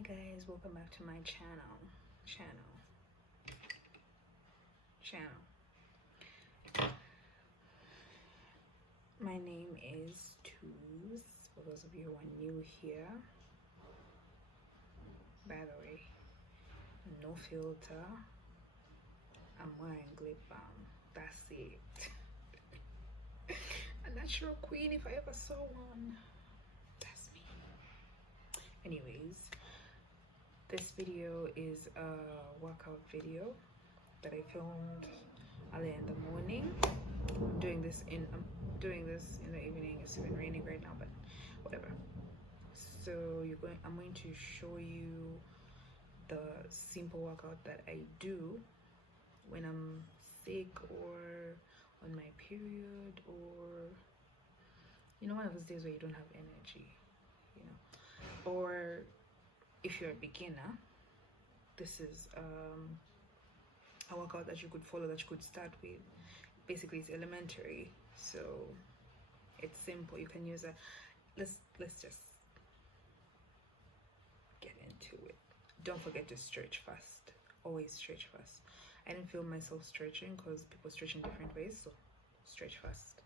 Hi guys, welcome back to my channel. My name is Tooz, for those of you who are new here. By the way, no filter. I'm wearing lip balm. That's it. A natural queen if I ever saw one. That's me. Anyways, this video is a workout video that I filmed early in the morning. I'm doing this in the evening. It's been raining right now, but whatever. So I'm going to show you the simple workout that I do when I'm sick or on my period, or one of those days where you don't have energy, or if you're a beginner. This is a workout that you could follow, that you could start with. Basically, it's elementary, so it's simple. You can use a let's just get into it. Don't forget to stretch fast. Always stretch fast. I didn't feel myself stretching because people stretch in different ways, so stretch fast.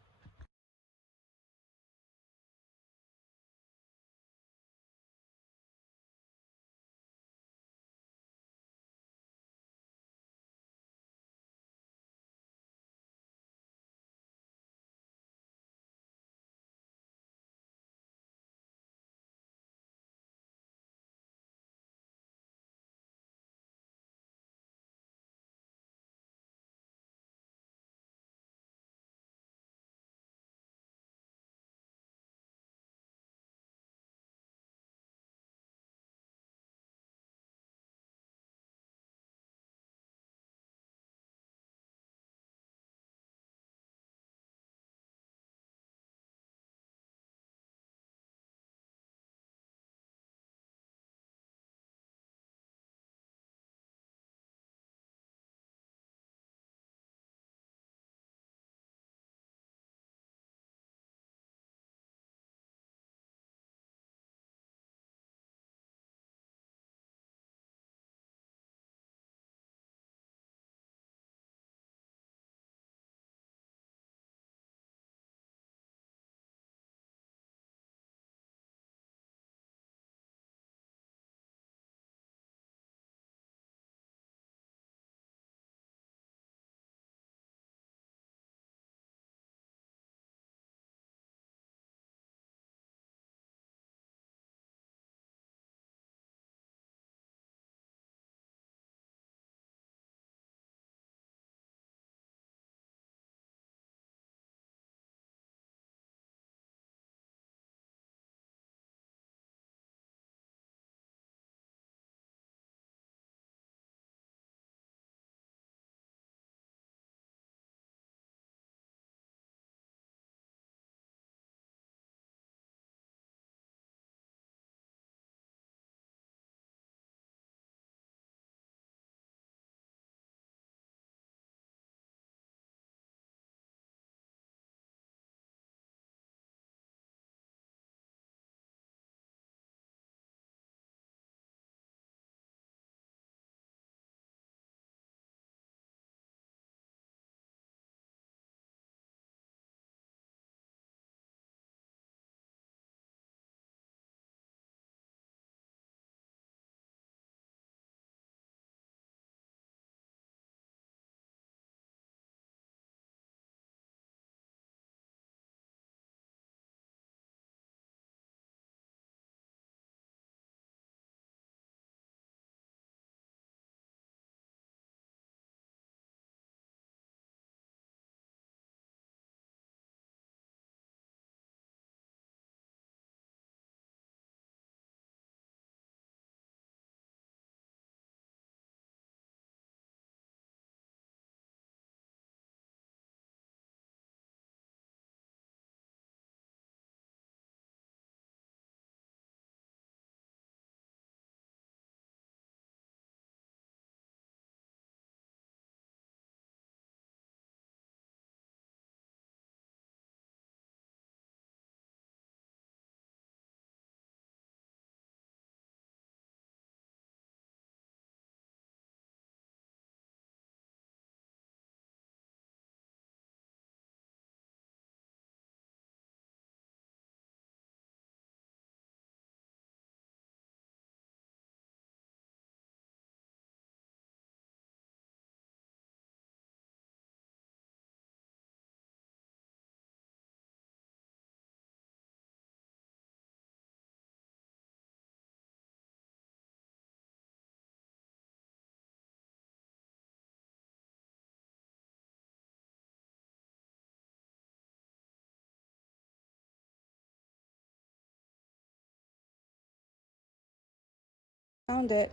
Found it.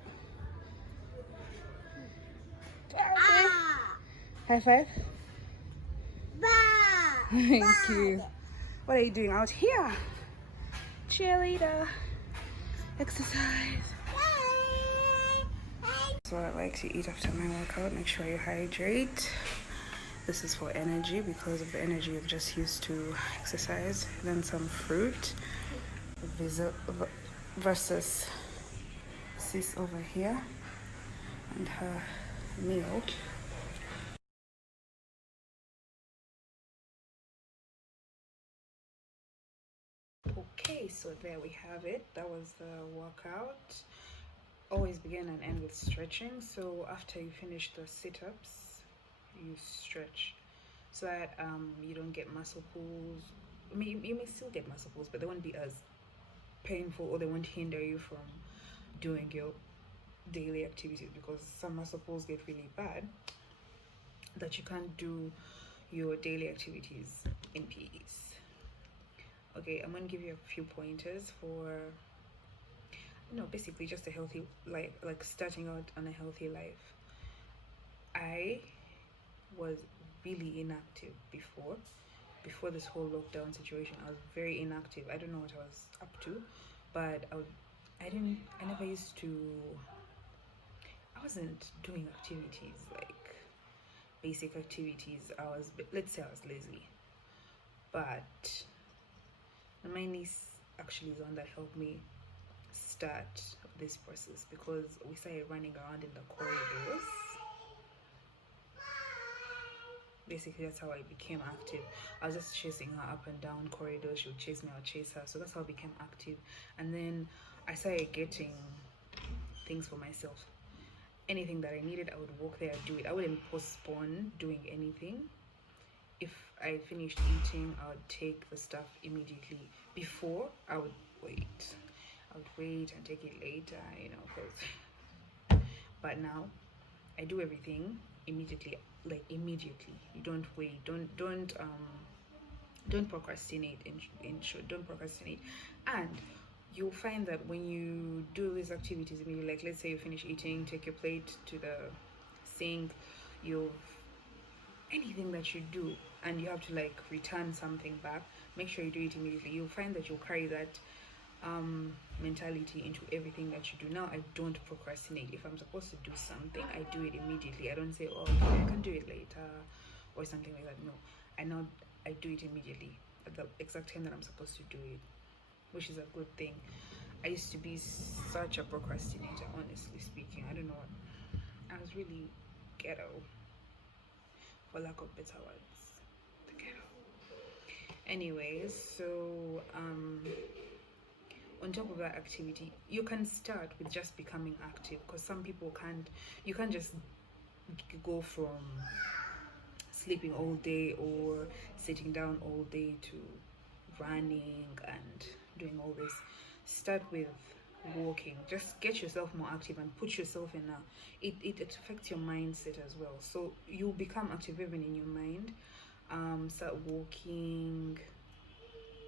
Okay. High five. Thank you. What are you doing out here? Cheerleader. Exercise. So I like to eat after my workout. Make sure you hydrate. This is for energy because of the energy you've just used to exercise. Then some fruit versus sis over here and her meal. Okay, so there we have it. That was the workout. Always begin and end with stretching. So after you finish the sit-ups, you stretch so that you don't get muscle pulls. I mean, you may still get muscle pulls, but they won't be as painful, or they won't hinder you from doing your daily activities, because some muscle pulls get really bad that you can't do your daily activities in peace. Okay, I'm gonna give you a few pointers for basically just a healthy life, like starting out on a healthy life. I was really inactive before this whole lockdown situation. I was very inactive. I don't know what I was up to, but I never used to. I wasn't doing activities like basic activities. Let's say I was lazy, but my niece actually is the one that helped me start this process, because we started running around in the corridors. Basically, that's how I became active. I was just chasing her up and down corridors. She would chase me, I would chase her. So that's how I became active. And then I started getting things for myself. Anything that I needed, I would walk there and do it. I wouldn't postpone doing anything. If I finished eating, I would take the stuff immediately. Before, I would wait. I would wait and take it later, but now I do everything immediately. Like immediately. You don't wait. Don't procrastinate. In short, don't procrastinate. And you'll find that when you do these activities immediately, like let's say you finish eating, take your plate to the sink, anything that you do and you have to like return something back, make sure you do it immediately. You'll find that you'll carry that mentality into everything that you do. Now I don't procrastinate. If I'm supposed to do something, I do it immediately. I don't say, oh, okay, I can do it later or something like that. No, I do it immediately at the exact time that I'm supposed to do it, which is a good thing. I used to be such a procrastinator, honestly speaking. I don't know what, I was really ghetto, for lack of better words. The ghetto. Anyways, so on top of that activity, you can start with just becoming active, because some people you can't just go from sleeping all day or sitting down all day to running and doing all this. Start with walking. Just get yourself more active and put yourself in it affects your mindset as well, so you become active even in your mind. Start walking,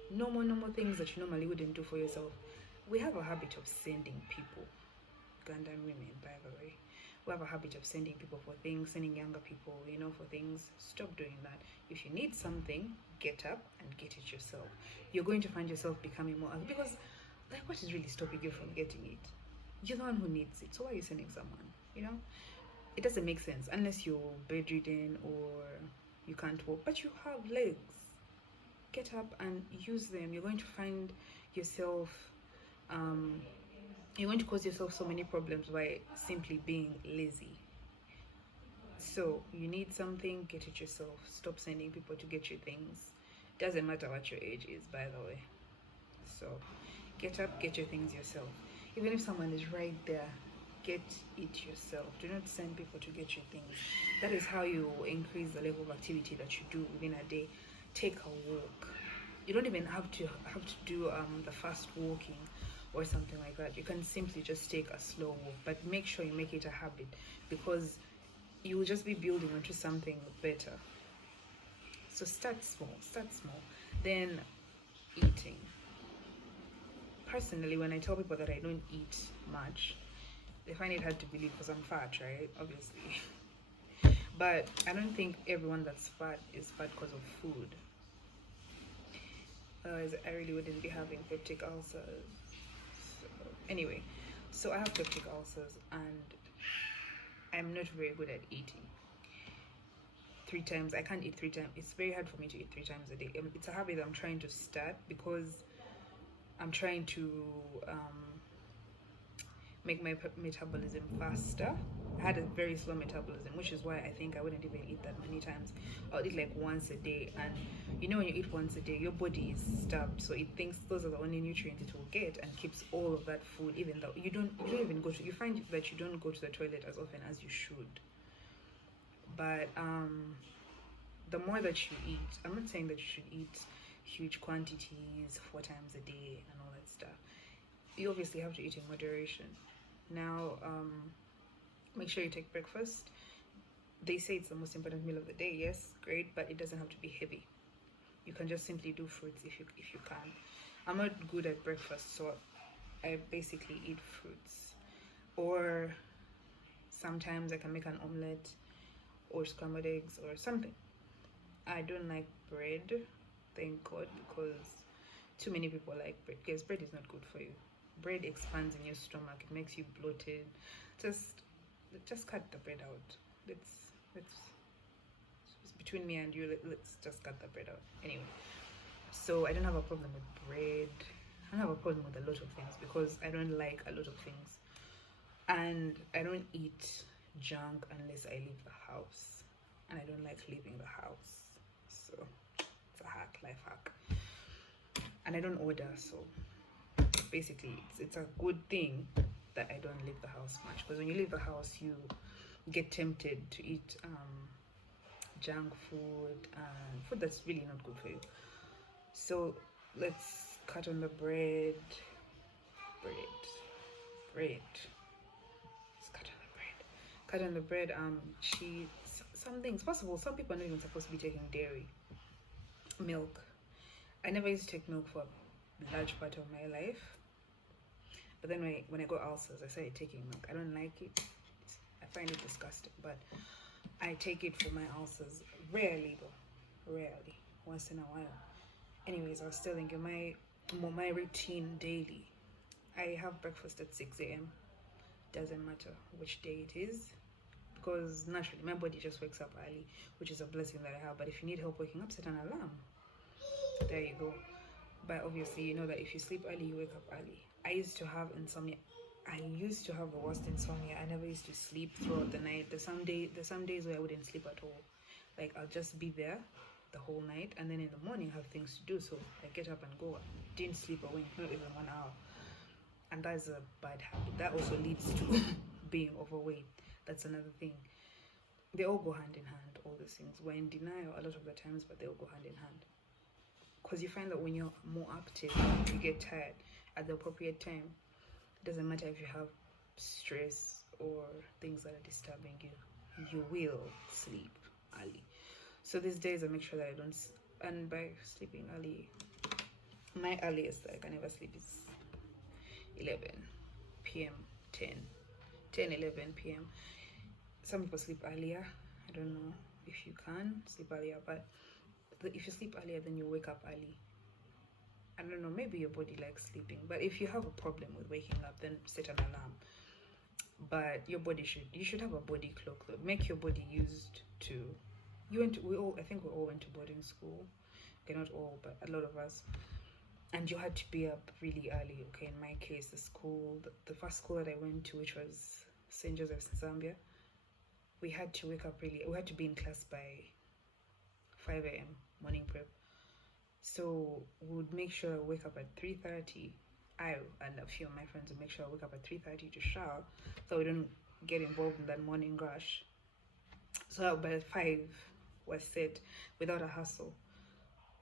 normal things that you normally wouldn't do for yourself. We have a habit of sending people, Ugandan women, by the way. We have a habit of sending people for things, sending younger people, for things. Stop doing that. If you need something, get up and get it yourself. You're going to find yourself becoming more active, because like, what is really stopping you from getting it? You're the one who needs it, so why are you sending someone? It doesn't make sense unless you're bedridden or you can't walk, but you have legs. Get up and use them. You're going to find yourself you're going to cause yourself so many problems by simply being lazy. So you need something, get it yourself. Stop sending people to get you things. Doesn't matter what your age is, by the way. So get up, get your things yourself. Even if someone is right there, get it yourself. Do not send people to get you things. That is how you increase the level of activity that you do within a day. Take a walk. You don't even have to do the fast walking or something like that. You can simply just take a slow walk, but make sure you make it a habit, because you will just be building onto something better. So start small. Then eating. Personally, when I tell people that I don't eat much, They find it hard to believe because I'm fat, right? Obviously. But I don't think everyone that's fat is fat because of food. Otherwise, I really wouldn't be having peptic ulcers. So, anyway, so I have peptic ulcers and I'm not very good at eating. 3 times, I can't eat 3 times. It's very hard for me to eat 3 times a day. It's a habit I'm trying to start because I'm trying to make my metabolism faster. I had a very slow metabolism, which is why I think I wouldn't even eat that many times. I'll eat like once a day, and you know when you eat once a day, your body is starved, so it thinks those are the only nutrients it will get, and keeps all of that food. Even though you don't even go to, you find that you don't go to the toilet as often as you should. But the more that you eat, I'm not saying that you should eat huge quantities 4 times a day and all that stuff. You obviously have to eat in moderation. Now, make sure you take breakfast. They say it's the most important meal of the day. Yes, great, but it doesn't have to be heavy. You can just simply do fruits if you can. I'm not good at breakfast, so I basically eat fruits. Or sometimes I can make an omelette or scrambled eggs or something. I don't like bread, thank God, because too many people like bread. Because bread is not good for you. Bread expands in your stomach. It makes you bloated. Just cut the bread out. Let's between me and you, let's just cut the bread out. Anyway, so I don't have a problem with bread. I don't have a problem with a lot of things because I don't like a lot of things, and I don't eat junk unless I leave the house, and I don't like leaving the house. So it's a hack, life hack. And I don't order, so basically it's a good thing that I don't leave the house much, because when you leave the house you get tempted to eat junk food and food that's really not good for you. So let's cut on the bread. Let's cut on the bread. Cheese, some things. First of all, some people are not even supposed to be taking dairy. Milk. I never used to take milk for a large part of my life. But then when I got ulcers, I started taking milk. I don't like it. I find it disgusting. But I take it for my ulcers. Rarely though. Rarely. Once in a while. Anyways, I was still thinking my routine daily. I have breakfast at 6 a.m. Doesn't matter which day it is, because naturally my body just wakes up early, which is a blessing that I have. But if you need help waking up, set an alarm. There you go. But obviously you know that if you sleep early, you wake up early. I used to have insomnia. I used to have the worst insomnia. I never used to sleep throughout the night. There's some days where I wouldn't sleep at all. Like I'll just be there the whole night, and then in the morning have things to do, so I get up and go. Didn't sleep a wink, not even 1 hour. And that is a bad habit. That also leads to being overweight. That's another thing. They all go hand in hand, all these things. We're in denial a lot of the times, but they all go hand in hand. Because you find that when you're more active, you get tired at the appropriate time. It doesn't matter if you have stress or things that are disturbing you, you will sleep early. So these days I make sure that I don't, and by sleeping early, my earliest that I can ever sleep is 11 p.m. 11 p.m. Some people sleep earlier. I don't know if you can sleep earlier, but if you sleep earlier, then you wake up early. I don't know, maybe your body likes sleeping, but if you have a problem with waking up, then set an alarm. But you should have a body clock though. Make your body used to. I think we all went to boarding school. Okay, not all, but a lot of us. And you had to be up really early. Okay, in my case, the first school that I went to, which was St. Joseph's in Zambia, we had to wake up really. We had to be in class by 5 a.m. morning prep. So we would make sure I wake up at 3:30. I and a few of my friends would make sure I wake up at 3:30 to shower, so we don't get involved in that morning rush. So by 5 was set without a hustle.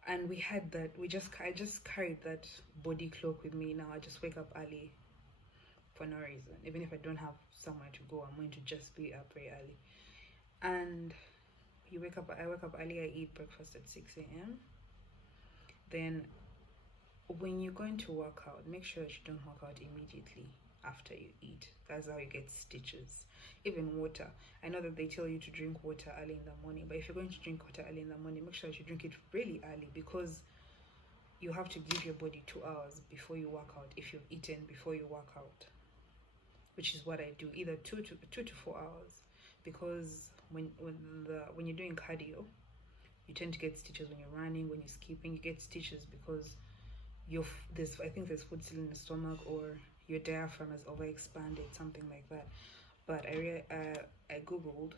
And we had that. I just carried that body clock with me now. I just wake up early for no reason. Even if I don't have somewhere to go, I'm going to just be up very early. And I wake up early. I eat breakfast at 6 a.m. Then when you're going to work out, make sure that you don't work out immediately after you eat. That's how you get stitches. Even water. I know that they tell you to drink water early in the morning, but if you're going to drink water early in the morning, make sure that you drink it really early, because you have to give your body 2 hours before you work out if you've eaten before you work out, which is what I do, either 2 to 4 hours, because when you're doing cardio, you tend to get stitches when you're running, when you're skipping. You get stitches because I think there's food still in the stomach, or your diaphragm has overexpanded, something like that. But I googled,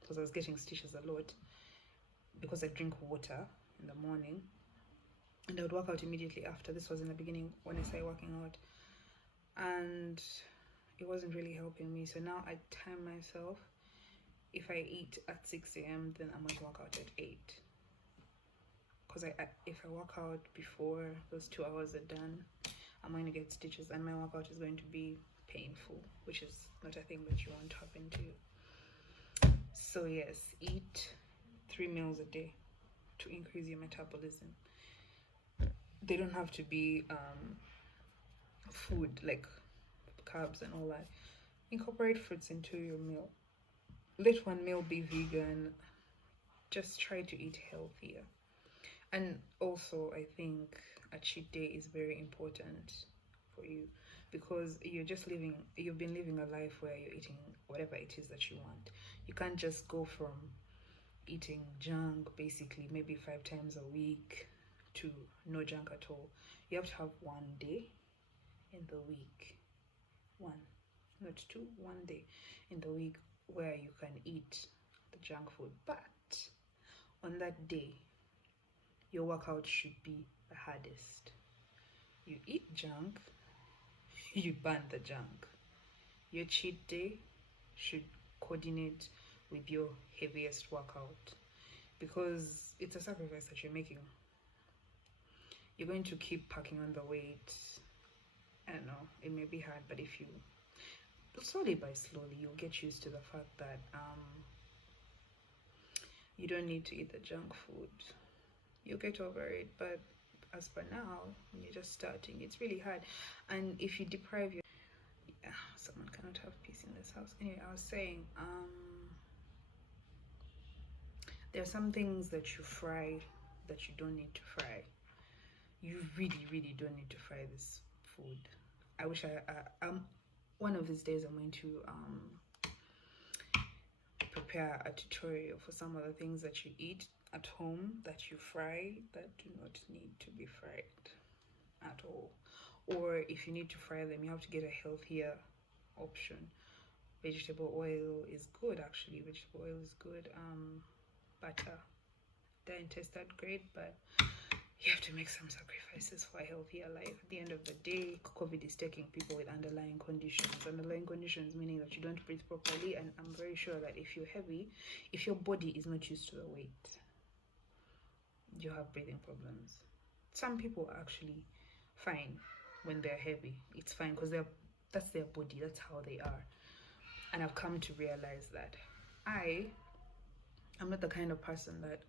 because I was getting stitches a lot, because I drink water in the morning and I would work out immediately after. This was in the beginning when I started working out, and it wasn't really helping me. So now I time myself. If I eat at 6 a.m, then I'm going to work out at 8, because if I work out before those 2 hours are done, I'm going to get stitches, and my workout is going to be painful, which is not a thing that you want to happen to you. So yes, eat 3 meals a day to increase your metabolism. They don't have to be food like carbs and all that. Incorporate fruits into your meal. Let one meal be vegan. Just try to eat healthier. And also, I think a cheat day is very important for you, because you've been living a life where you're eating whatever it is that you want. You can't just go from eating junk basically maybe 5 times a week to no junk at all. You have to have one day in the week, not 2, 1 day in the week where you can eat the junk food. But on that day, your workout should be the hardest. You eat junk, you burn the junk. Your cheat day should coordinate with your heaviest workout, because it's a sacrifice that you're making. You're going to keep packing on the weight. I don't know, it may be hard, but if you slowly you'll get used to the fact that you don't need to eat the junk food. You'll get over it, but as for now, when you're just starting, it's really hard. And if you deprive your someone cannot have peace in this house. Anyway, I was saying there are some things that you fry that you don't need to fry. You really don't need to fry this food. I wish one of these days I'm going to prepare a tutorial for some of the things that you eat at home that you fry that do not need to be fried at all. Or if you need to fry them, you have to get a healthier option. Vegetable oil is good, actually. Vegetable oil is good. Butter doesn't taste that great, but you have to make some sacrifices for a healthier life. At the end of the day, COVID is taking people with underlying conditions. Underlying conditions meaning that you don't breathe properly, and I'm very sure that if you're heavy, if your body is not used to the weight, you have breathing problems. Some people are actually fine when they're heavy. It's fine because that's their body, that's how they are. And I've come to realize that I'm not the kind of person that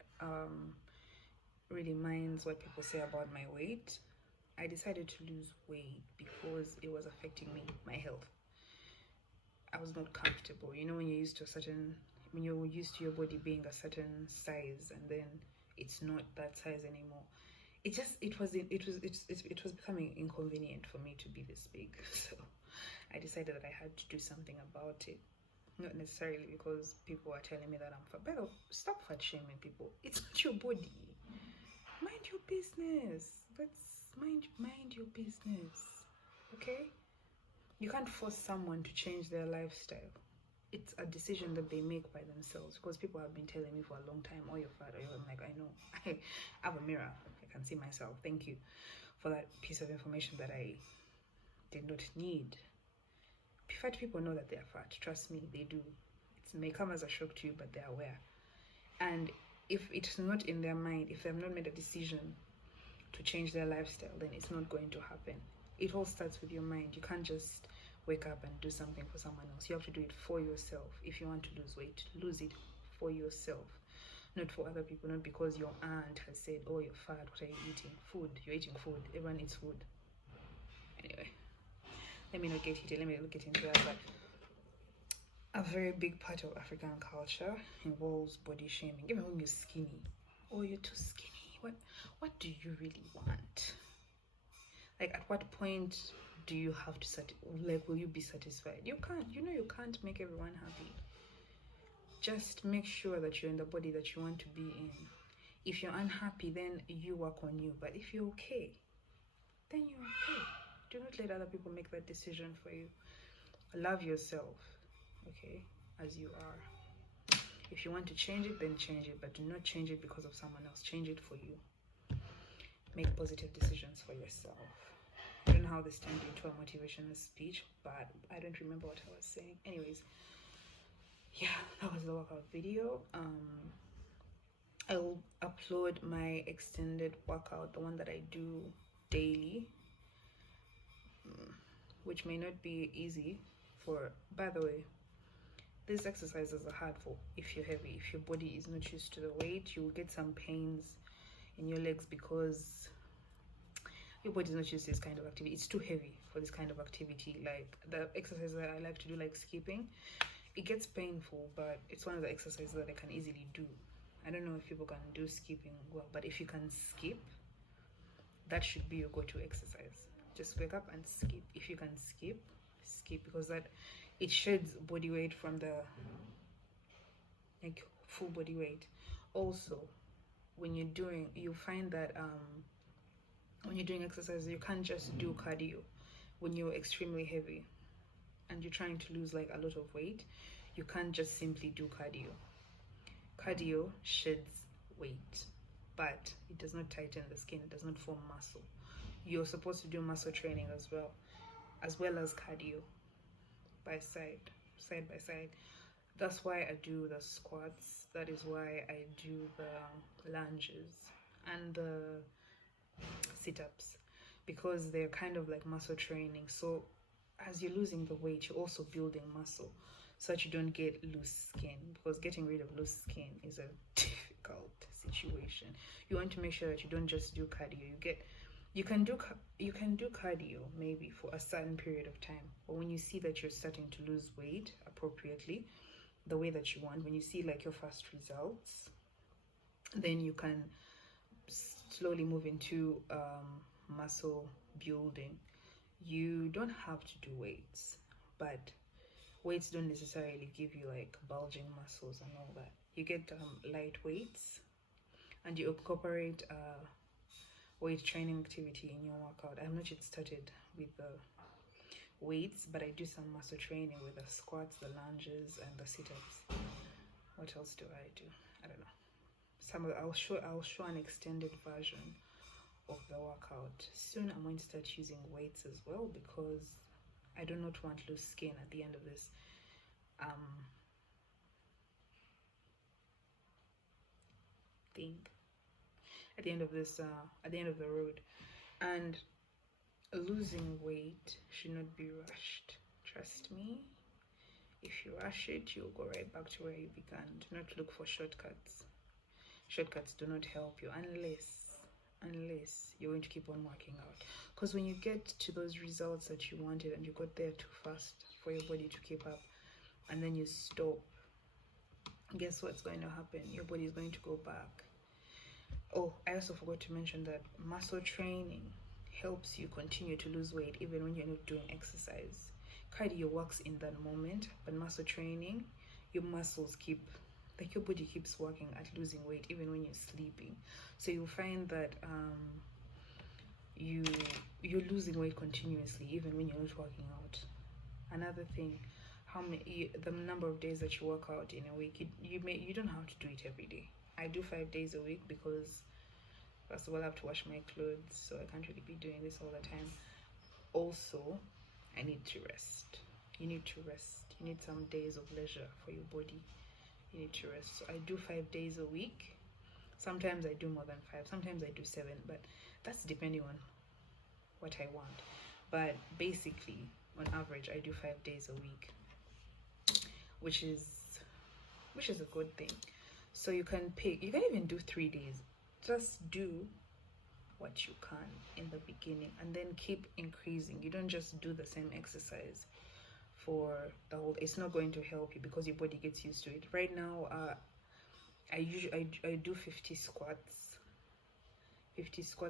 really minds what people say about my weight. I decided to lose weight because it was affecting my health. I was not comfortable. You know, when you're used to your body being a certain size, and then it's not that size anymore. It was becoming inconvenient for me to be this big. So I decided that I had to do something about it. Not necessarily because people are telling me that I'm fat. But stop fat shaming people. It's not your body. Mind your business. Mind your business. Okay? You can't force someone to change their lifestyle. It's a decision that they make by themselves, because people have been telling me for a long time, oh, you're fat, or I'm like, I know. I have a mirror. I can see myself. Thank you for that piece of information that I did not need. Fat people know that they're fat. Trust me, they do. It may come as a shock to you, but they're aware. And if it's not in their mind, if they've not made a decision to change their lifestyle, then it's not going to happen. It all starts with your mind. You can't just wake up and do something for someone else. You have to do it for yourself. If you want to lose weight, lose it for yourself, not for other people. Not because your aunt has said, oh, you're fat, what are you eating? Food. You're eating food. Everyone eats food. Anyway, let me not get heated, let me not get into that, but a very big part of African culture involves body shaming. Even when you're skinny, oh, you're too skinny, what do you really want? Like, at what point do you have to will you be satisfied? You can't. You can't make everyone happy. Just make sure that you're in the body that you want to be in. If you're unhappy, then you work on you. But if you're okay, then you're okay. Do not let other people make that decision for you. Love yourself, okay, as you are. If you want to change it, then change it, but do not change it because of someone else. Change it for you. Make positive decisions for yourself. I don't know how this turned into a motivational speech, but I don't remember what I was saying. Anyways, yeah, that was the workout video. I will upload my extended workout, the one that I do daily, which may not be easy for. By the way, these exercises are hard for if you're heavy. If your body is not used to the weight, you'll get some pains in your legs because your body is not used to this kind of activity. It's too heavy for this kind of activity. Like the exercises that I like to do, like skipping, it gets painful, but it's one of the exercises that I can easily do. I don't know if people can do skipping well, but if you can skip, that should be your go-to exercise. Just wake up and skip. If you can skip, because that it sheds body weight from the full body weight. Also, when you find that when you're doing exercise, you can't just do cardio. When you're extremely heavy and you're trying to lose like a lot of weight, you can't just simply do cardio. Cardio sheds weight, but it does not tighten the skin. It does not form muscle. You're supposed to do muscle training as well as cardio side by side. That's why I do the squats. That is why I do the lunges and the sit-ups, because they're kind of like muscle training. So as you're losing the weight, you're also building muscle so that you don't get loose skin, because getting rid of loose skin is a difficult situation. You want to make sure that you don't just do cardio. You can do cardio maybe for a certain period of time, but when you see that you're starting to lose weight appropriately, the way that you want, when you see like your first results, then you can slowly move into muscle building. You don't have to do weights, but weights don't necessarily give you like bulging muscles and all that. You get light weights and you incorporate weight training activity in your workout. I have not yet started with the weights, but I do some muscle training with the squats, the lunges, and the sit-ups. What else do I do? I don't know. I'll show an extended version of the workout soon. I'm going to start using weights as well, because I do not want loose skin at the end of this thing, at the end of the road. And losing weight should not be rushed. Trust me, if you rush it, you'll go right back to where you began. Do not look for shortcuts. Shortcuts do not help you unless you're going to keep on working out. Because when you get to those results that you wanted and you got there too fast for your body to keep up, and then you stop, guess what's going to happen? Your body is going to go back. Oh, I also forgot to mention that muscle training helps you continue to lose weight even when you're not doing exercise. Cardio works in that moment, but muscle training, your muscles your body keeps working at losing weight even when you're sleeping. So you'll find that you're losing weight continuously even when you're not working out. Another thing, the number of days that you work out in a week, you don't have to do it every day. I do 5 days a week because first of all I have to wash my clothes, so I can't really be doing this all the time. Also, I need to rest. You need to rest. You need some days of leisure for your body. You need to rest. So I do 5 days a week. Sometimes I do more than 5. Sometimes I do 7, but that's depending on what I want. But basically, on average, I do 5 days a week, which is a good thing. So you can pick. You can even do 3 days. Just do what you can in the beginning, and then keep increasing. You don't just do the same exercise for the whole, it's not going to help you because your body gets used to it. Right now, I do 50 squats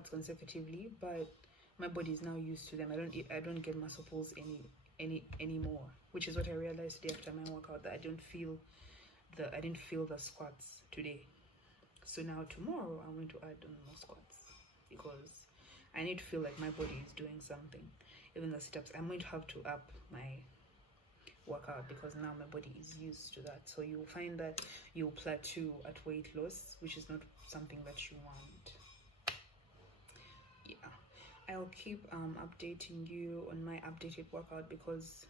consecutively, but my body is now used to them. I don't get muscle pulls anymore, which is what I realized today after my workout, that I didn't feel the squats today. So now tomorrow I'm going to add on more squats because I need to feel like my body is doing something. Even the sit-ups, I'm going to have to up my workout because now my body is used to that. So you'll find that you'll plateau at weight loss, which is not something that you want. Yeah, I'll keep updating you on my updated workout because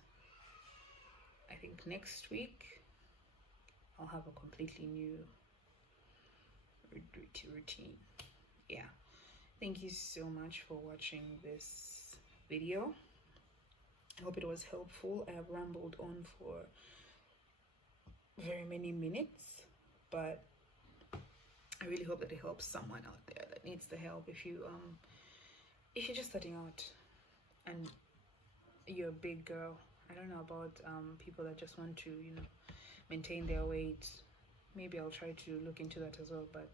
I think next week I'll have a completely new routine. Yeah, thank you so much for watching this video. I hope it was helpful. I have rambled on for very many minutes, but I really hope that it helps someone out there that needs the help. If you're just starting out and you're a big girl, I don't know about people that just want to, maintain their weight. Maybe I'll try to look into that as well, but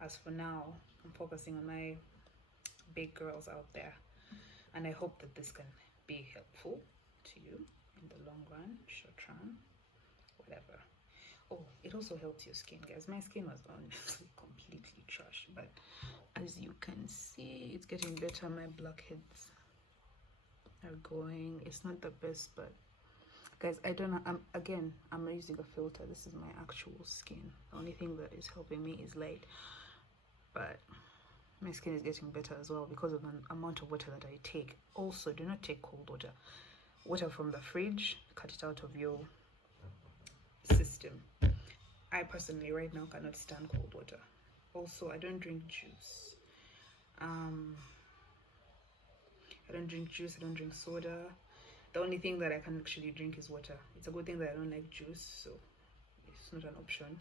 as for now, I'm focusing on my big girls out there, and I hope that this can be helpful to you in the long run, short run, whatever. Oh, it also helps your skin, guys. My skin was honestly completely trash, but as you can see, it's getting better. My blackheads are going. It's not the best, but guys, I don't know. I'm using a filter. This is my actual skin. The only thing that is helping me is light, but my skin is getting better as well because of the amount of water that I take. Also, do not take cold water from the fridge. Cut it out of your system. I personally right now cannot stand cold water. Also, I don't drink juice. I don't drink juice. I don't drink soda. The only thing that I can actually drink is water. It's a good thing that I don't like juice, so it's not an option.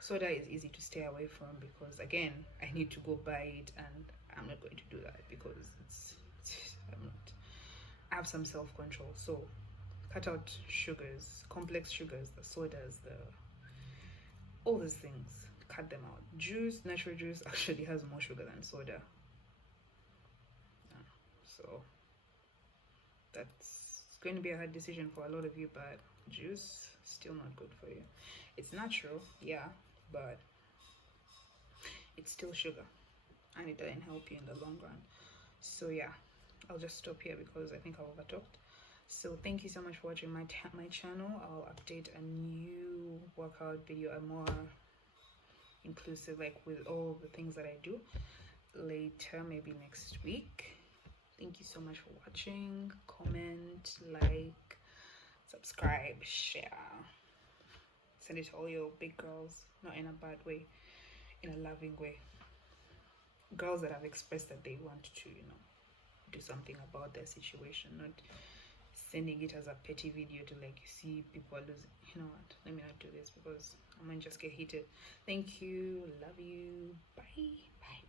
Soda is easy to stay away from because, again, I need to go buy it, and I'm not going to do that because I have some self-control. So cut out sugars, complex sugars, the sodas, all these things. Cut them out. Juice, natural juice actually has more sugar than soda. So that's going to be a hard decision for a lot of you, but juice still not good for you. It's natural, yeah, but it's still sugar and it doesn't help you in the long run. So yeah, I'll just stop here because I think I've overtalked. So thank you so much for watching my channel. I'll update a new workout video, a more inclusive, like with all the things that I do, later, maybe next week. Thank you so much for watching. Comment, like, subscribe, share. Send it to all your big girls, not in a bad way, in a loving way. Girls that have expressed that they want to, do something about their situation, not sending it as a petty video to like see people are losing. You know what? Let me not do this because I might just get heated. Thank you. Love you. Bye. Bye.